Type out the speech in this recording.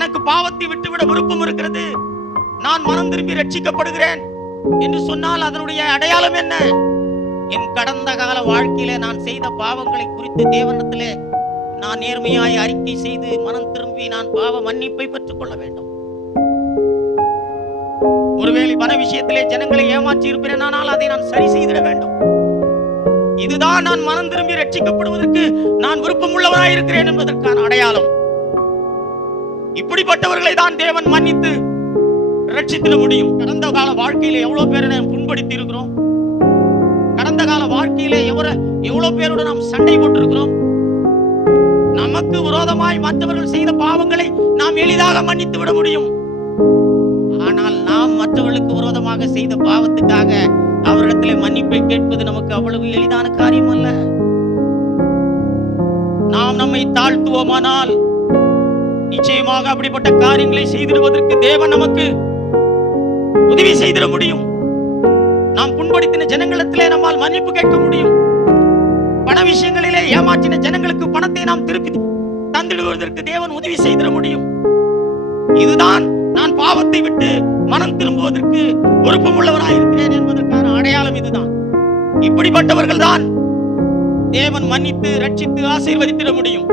எனக்கு பாவத்தை விட்டுவிட விருப்பம் இருக்கிறது, நான் மனம் திரும்பி ரட்சிக்கப்படுகிறேன் என்று சொன்னால் அதனுடைய அடையாளம் என்ன? என் கடந்த கால வாழ்க்கையிலே நான் செய்த பாவங்களை குறித்து தேவனிடத்திலே நான் நேர்மையாய் அறிக்கை செய்து மனம் திரும்பி நான் பாவ மன்னிப்பை பெற்றுக் கொள்ள வேண்டும். ஒருவேளை பண விஷயத்திலே ஜனங்களை ஏமாற்றி இருப்பேன், ஆனால் அதை நான் சரி செய்திட வேண்டும். இதுதான் நான் மனம் திரும்பி ரட்சிக்கப்படுவதற்கு நான் விருப்பம் உள்ளவராய் இருக்கிறேன் என்பதற்கான அடையாளம். இப்படிப்பட்டவர்களை தான் தேவன் மன்னித்து ரட்சித்திட முடியும். கடந்த கால வாழ்க்கையில எவ்வளவு பேரை நாம் புண்படுத்தி இருக்கிறோம். கடந்த கால வாழ்க்கையில எவ்வளவு பேரோட நாம் சண்டை போட்டிருக்கிறோம். நமக்கு விரோதமாய் மற்றவர்கள் செய்த பாவங்களை நாம் எளிதாக மன்னித்து விட முடியும். ஆனால் நாம் மற்றவர்களுக்கு விரோதமாக செய்த பாவத்துக்காக அவரிடத்திலே மன்னிப்பை கேட்பது நமக்கு அவ்வளவு எளிதான காரியம் அல்ல. நாம் நம்மை தாழ்த்துவோமானால் நிச்சயமாக அப்படிப்பட்ட காரியங்களை செய்திடுவதற்கு தேவன் நமக்கு உதவி செய்திட முடியும். நாம் புண்படுத்தின ஜனங்களிடத்திலே நம்மால் மன்னிப்பு கேட்க முடியும். பண விஷயங்களிலே ஏமாற்றின ஜனங்களுக்கு பணத்தை நாம் திருப்பி தந்திடுவதற்கு தேவன் உதவி செய்திட முடியும். இதுதான் நான் பாவத்தை விட்டு மனம் திரும்புவதற்கு விருப்பமுள்ளவராய் இருக்கிறேன் என்பதற்கான அடையாளம். இதுதான். இப்படிப்பட்டவர்கள் தான் தேவன் மன்னித்து ரட்சித்து ஆசீர்வதித்திட முடியும்.